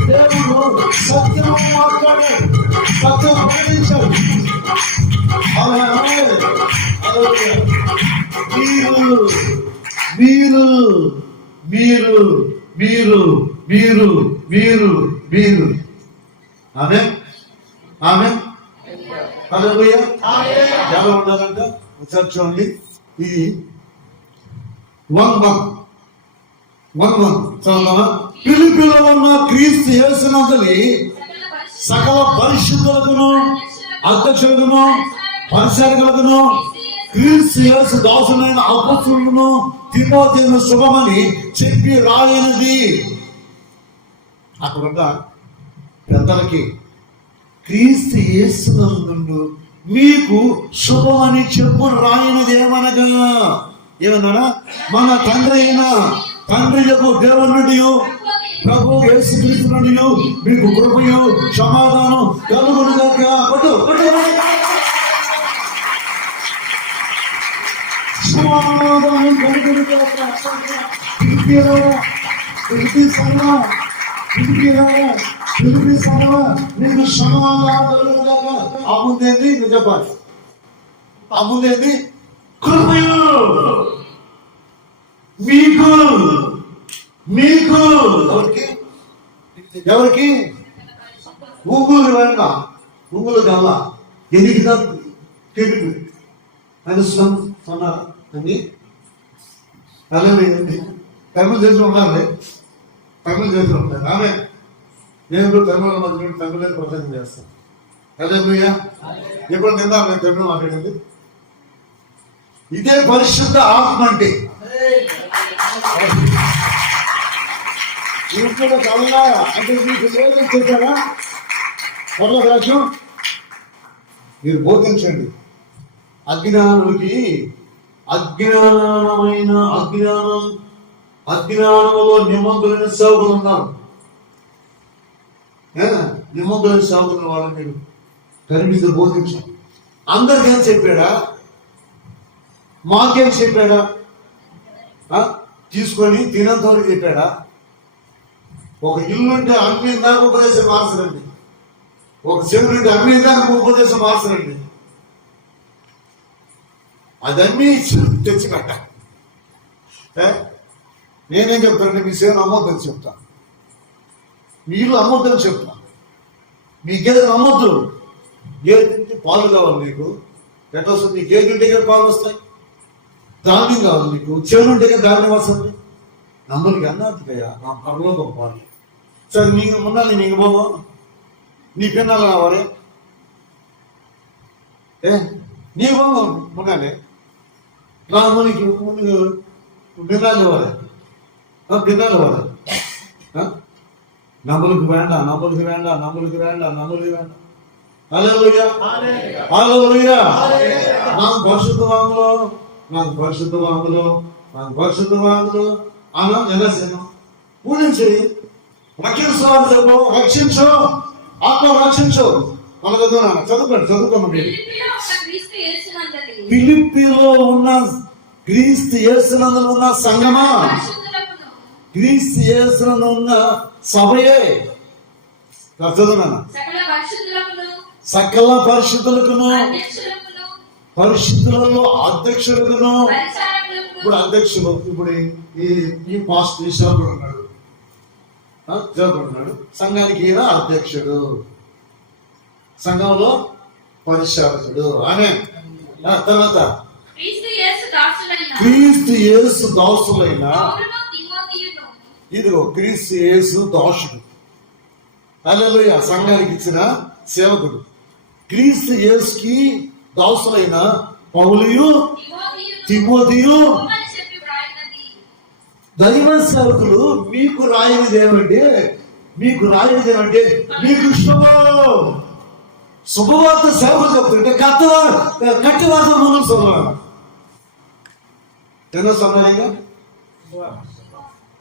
దేవుడు సత్యం మాట్లాడాడు, సత్యం ప్రకటించాడు. మీరు మీరు మీరు మీరు మీరు మీరు ఆమె ఆమె హల్లెలూయా. ఎలా ఉండాలంట ఒకసారి చూడండి. ఇది 1:1 చదువుతామా? పిలుపులో ఉన్న క్రీస్తు యేసునందలి సకల పరిశుద్ధులకును అధ్యక్షులకును పరిచారకులకును క్రీస్తు యేసు దాసులైన అపొస్తలులను తిమోతిను శుభమని చెప్పి రాయనిది. అక్కడున్న పెద్దలకి క్రీస్తు యేసునందు మీకు శుభమని చెప్పు రాయనిది ఏమన్నా మన తండ్రి యొక్క దేవుని నుండి ప్రభు యేసుక్రీస్తు నుండి మీకు కృపయు సమాధానం కలుగునుగాక. సమాధానం కలుగునుగాక. నీకు సమాధానం కలుగునుగాక. అమ్ముందేంది నువ్వు చెప్పాలి. అమ్ముందేంది కృపయు మీకు మీకు ఎవరికి ఊగులు వెంట ఊగులు గల్ల ఎనికి తెలుగు అని అన్నారు అని తమిళ దేశం ఉండాలి. తమిళ దేశం ఉంటాయి. ఆమె నేను తమిళ మధ్య తమిళ ప్రసంగం చేస్తాను. హల్లెలూయా. ఎప్పుడు నిన్న నేను తమిళ మాట్లాడింది. ఇదే పరిశుద్ధ ఆత్మ అంటే. అంటే మీకు చెప్పారా? రాజ్యం మీరు బోధించండి. అజ్ఞానులకి అజ్ఞానంలో నిమగ్గులైన సేవకులు ఉన్నారు. నిమగ్గులైన సేవకులు వాళ్ళని మీరు కనిపిస్తే బోధించాం. అందరికేం చెప్పాడా? మాకేం చెప్పాడా? తీసుకొని తినంతవరకు చెప్పాడా? ఒక ఇల్లుంటే అమ్మిన దాకా ఉపదేశం మార్చరండి. ఒక చెవులుంటే అమ్మిన దాకా ఉపదేశం మార్చరండి. అది అమ్మి తెచ్చి కట్ట. నేనేం చెప్తానండి? మీ సేవను అమ్మొద్దని చెప్తా. మీ ఇల్లు అమ్మొద్దని చెప్తా. మీ గేదెను అమ్మొద్దు. గేదెంటే పాలు కావాలి నీకు. ఎట్లా వస్తుంది? నీ గేదెంటే పాలు వస్తాయి. ధాన్యం కావాలి నీకు. చెవులుంటే ధాన్యం వస్తుంది. நம்மளுக்கு என்னத்துக்கையா நான் பரலோகம் பாரு. சரி, நீங்க முன்னாடி நீங்க போவோம், நீ பின்னால நான் வரேன். నీవు முன்னாலே நான் மணிக்கு உனக்கு பின்னால வர பின்னால வர நம்மளுக்கு வேண்டாம் நம்மளுக்கு வேண்டாம் நம்மளுக்கு வேண்டாம் நம்மளுக்கு வேண்டாம். ஹல்லேலூயா ஹல்லேலூயா. நாம் பரிசுத்தவான்களோம் நாம் பரிசுத்தவான்களோம் நாம் பரிசுத்தவான்களோம். ஆனா என்ன செய்யணும்? ஊழியம் செய்யும். రక్షించు ఆత్మ రక్షించు. మనకు చదువుకోండి. ఫిలిప్పీలో ఉన్న క్రీస్తు యేసునందు ఉన్న సంఘమా, క్రీస్తు యేసునందు ఉన్న సభయే చదువునా. సకల పరిశుద్ధులకును పరిశుద్ధులలో అధ్యక్షులకును. ఇప్పుడు అధ్యక్షులు ఇప్పుడు ఈ పాస్ట్ ఈశ్వరుడు ఉన్నాడు, జోగుడు ఉన్నాడు. సంఘానికి ఈయన అధ్యక్షుడు, సంఘంలో పరిచారకుడు. ఆమె తర్వాత క్రీస్తు యేసు దాసులైన, ఇదిగో క్రీస్తు యేసు దాసుడు. హల్లెలూయా. సంఘానికి ఇచ్చిన సేవకుడు. క్రీస్తు యేసుకి దాసులైన పౌలుయు తిమోతియు దైవ సేవకులు మీకు రాయనిది ఏమంటే, మీకు రాయనిది ఏమంటే మీకు ఇష్టమో శుభవార్త సేవకు చెప్తుంటే కట్టి వార్త ముందు చదవాలి. ఎన్నో సమయంగా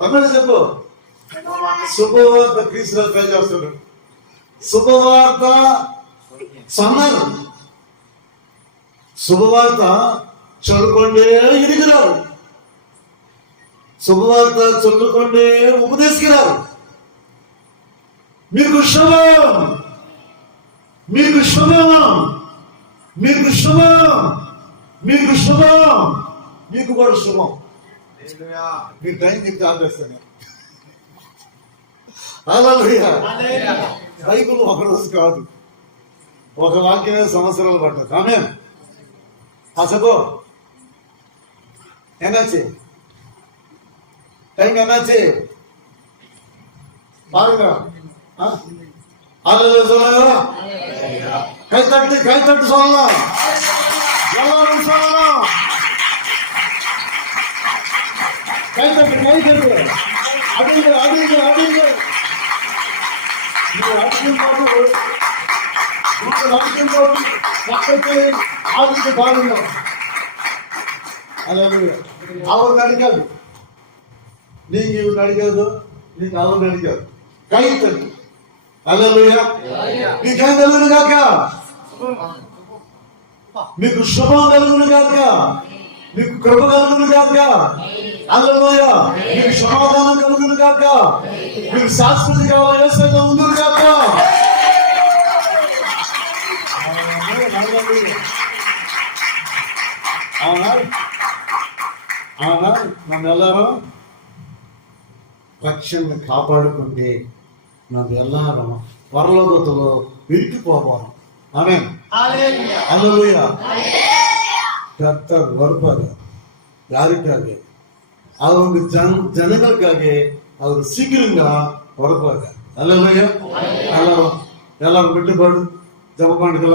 తమిళ చెప్పు. శుభవార్త క్రీస్తు ట్రై చేస్తున్నాడు. శుభవార్త సన్నారు. శుభవార్త చదువుకోండి ఇదిగిరారు, శుభవార్త చదువుకోండి ఉపదేశిరారు. మీకు శుభం, మీకు శుభం, మీకు శుభం, మీకు శుభం, మీకు కూడా శుభం. మీ టైం చెప్తే ఆపేస్తాను. హల్లెలూయా. బైబిల్ ఒక రోజు కాదు, ఒక వాక్యమే సంవత్సరాలు పట్టదు. ఆమేన్. అసలు ఎన్నాச்சு டைம் என்னாச்சு பாருங்க. ஹல்லேலூயா சொல்லுங்க. கை தட்டு சொல்லலாம். எல்லாரும் சொல்லலாம். கை தட்டு அடிங்க அடிங்க அடிங்க. நீங்க அடிக்கும் பக்கத்தை ஆதிக்கு பாருங்க. ஹல்லேலூயா. அவர் நடிக்காது, நீங்க இவர் நடிக்காது, நீங்க அவர் நடிக்காது. கை தட்டு. హల్లెలూయా. మీకేం కలుగును గాక, మీకు శుభం కలుగును గాక, మీకు కృప కలుగును గాక. హల్లెలూయా. మీకు సమాధానం కలుగును గాక, మీకు శాశ్వత కాలం యేసుతో ఉండును గాక. అవునా నన్నెల్లారో రక్షణ కాపాడుకుంటే నాకు ఎల్లారో పరలోకతలో విరిగిపోవాలి. ఆమేన్. హల్లెలూయా. கர்த்தர் வருவார். யாருக்காக? அவங்க ஜனங்களுக்காக அவர் சீக்கிரங்க வருவாங்க. హల్లెలూయా. எல்லாரும் పెట్టుబడు జప పండుగల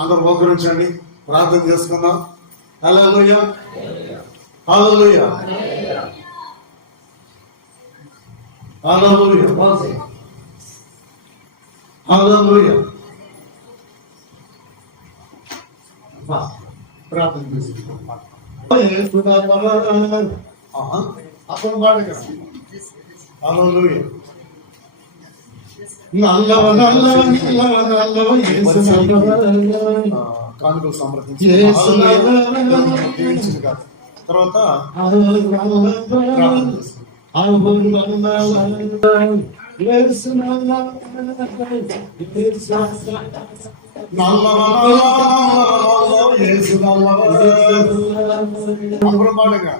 అందరూ మోకరించండి, ప్రార్థన చేసుకుందాం. హల్లెలూయా హల్లెలూయా హల్లెలూయా హల్లెలూయా. ప్రార్థన చేసుకుందాం. అప్పుడు పాడగా హల్లెలూయా. కానుకలు సమర్పించి తర్వాత అప్పుడు పాడగా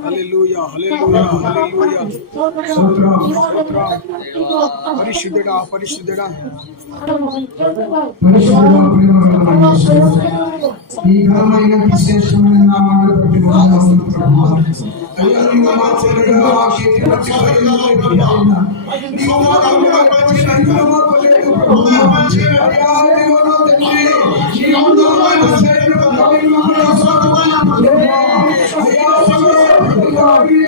హల్లెలూయా హల్లెలూయా హల్లెలూయా పరిశుద్ధుడా పరిశుద్ధుడా ఈ ఘనమైన విశేషమైన నామాన్ని బట్టి వందనాలు ప్రభువా. అయ్యా నీ నామాన్ని ఆ చేతి పట్టి పరిగణలోకి నీ నామాన్ని బట్టి పరిగణలోకి ప్రభువా. అయ్యా దేవుడు తండ్రి నీ నామాన్ని శరీరం పరిగణలోకి స్వాగతం ప్రభువా. అయ్యా అయ్యా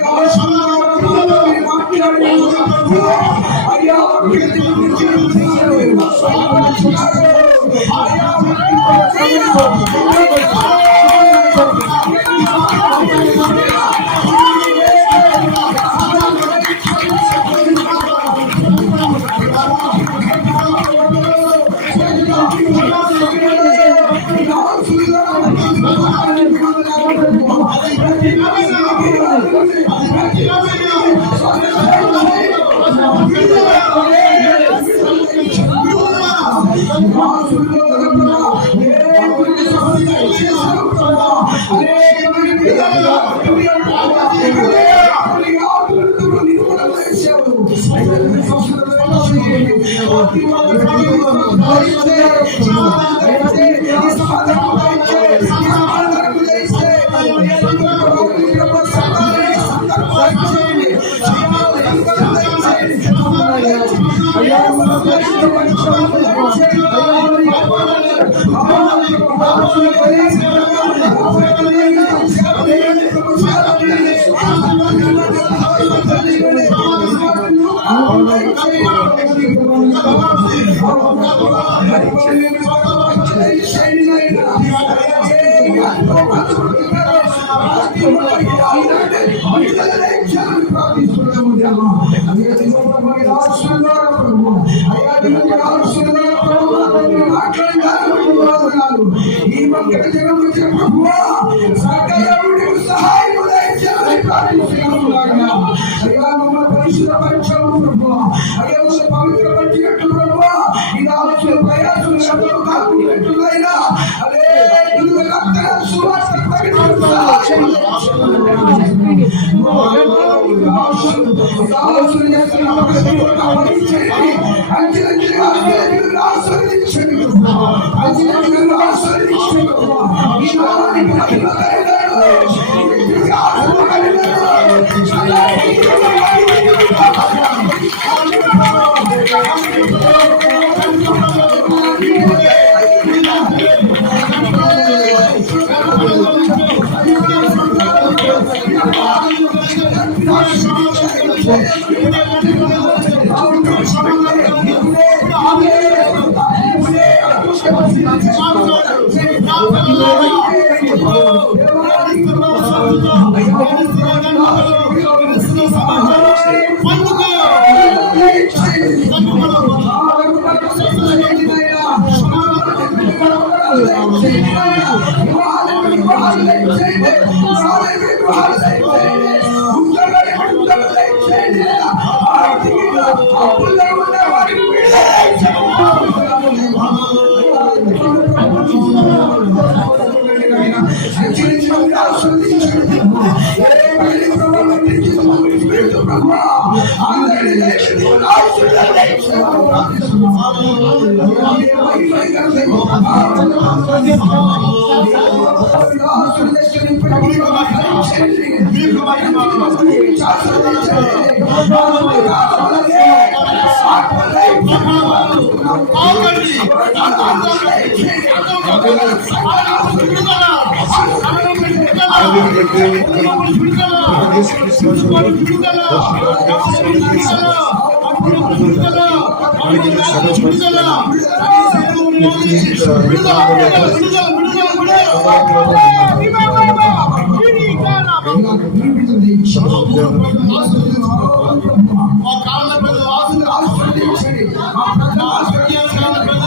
ఈ మధ్య జనం వచ్చిన ప్రభువా సకలముడికి సహాయము దయచేయమని ప్రార్థిస్తున్నాము. అయ్యా మమ్మల్ని పరిశుద్ధ పరచము ప్రభువా. అయ్యా మమ్మల్ని పవిత్రపరిచినట్టు ప్రభువా. ఈ ఆలోచన ప్రయాసం ఎంతో కాకున్నట్టులైనా అదే ఇదిగో రక్త సువాసన ప్రకటించు Hallelujah. మా కాళ్ళ మీద వాసులు ఆశీర్వదించండి. మా ప్రజల ఆశీర్వదించండి.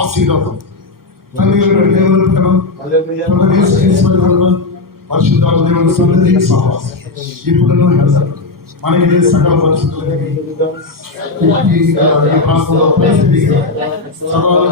ఆశీర్వాదం తండ్రి దేవుని పరిశుద్ధాత్మ దేవుని సన్నిధి సహవాసం ఇప్పుడు మనకి సకల పరిస్థితులకి ఈ ప్రాంతంలో పరిస్థితి సవాలు